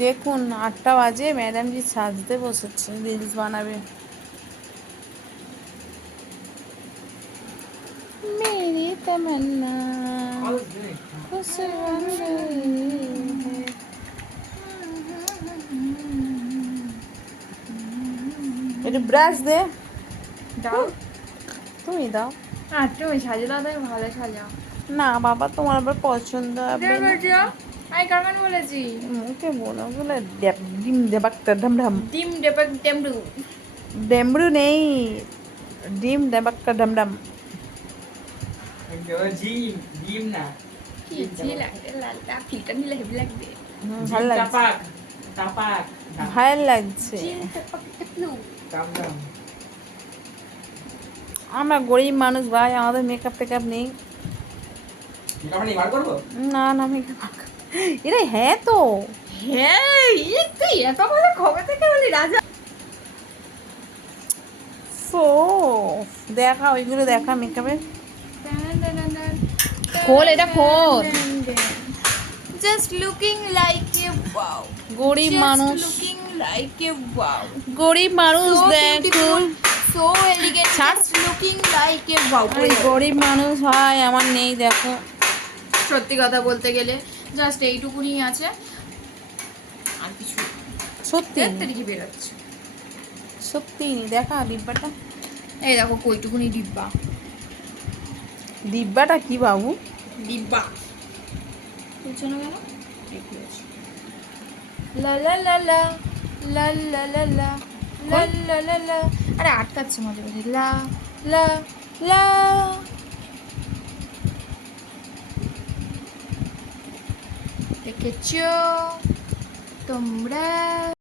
দেখুন 8টা বাজে, ম্যাডামজি সাজতে বসেছে, রিলস বানাবে। মেরি তামান্না খুশ বন গয়ি হ্যায়। একটু ব্রাশ দে, দাও। তুমি দাও। তুমি সাজে দাও, তাই ভালো সাজাও। না বাবা, তোমার আবার পছন্দ হবে না। আমি কারণ বলেছি মুখে বলো বলে ডিম দেবাক্তা ঢমঢম। ডিম ডেপাক ডেমডু। ডেমরু নেই, ডিম দেবাক্তা ঢমঢম। জিম জিম না কি জি লাগবে, লালটা ফিল্টার নিলে হেভি লাগবে। ভালো লাগছে, টাপাক টাপাক ভালো লাগছে। জিম ডেপাক ডেমডু। কাম কাম আমরা গরিব মানুষ ভাই, আমাদের মেকআপ টেকআপ নেই। মেকআপ নেই বার করবো। না না, মেকআপ এরে হ্যাঁ তো। হ্যাঁ, তুই এত বড় খবর থেকে বলি রাজা। সো দেখা, ওইগুলো দেখা মেকআপের। খোল এটা খোল। Just looking like a wow. গরিব মানুষ, লুকিং লাইক এ ওয়াও। গরিব মানুষ দেখুন। সো এলিগেন্ট, ছাড়। Just looking like a wow. আমি গরিব মানুষ ভাই, আমার নেই দেখো। সত্যি কথা বলতে গেলে জাস্ট এইটুকুনি আছে, আর কিছু সত্যি দেখতে দেখি বেরোচ্ছে। সত্যি নি, দেখা ডিব্বাটা। এই দেখো কইটুকুনি ডিব্বা। ডিব্বাটা কি বাবু? ডিব্বা বুঝছো না কেন? একটু আছে। লা লা লা লা লা লা লা লা লা লা লা লা। আরে আটকাচ্ছে মাঝে মাঝে। লা লা লা। দেখেছো তোমরা?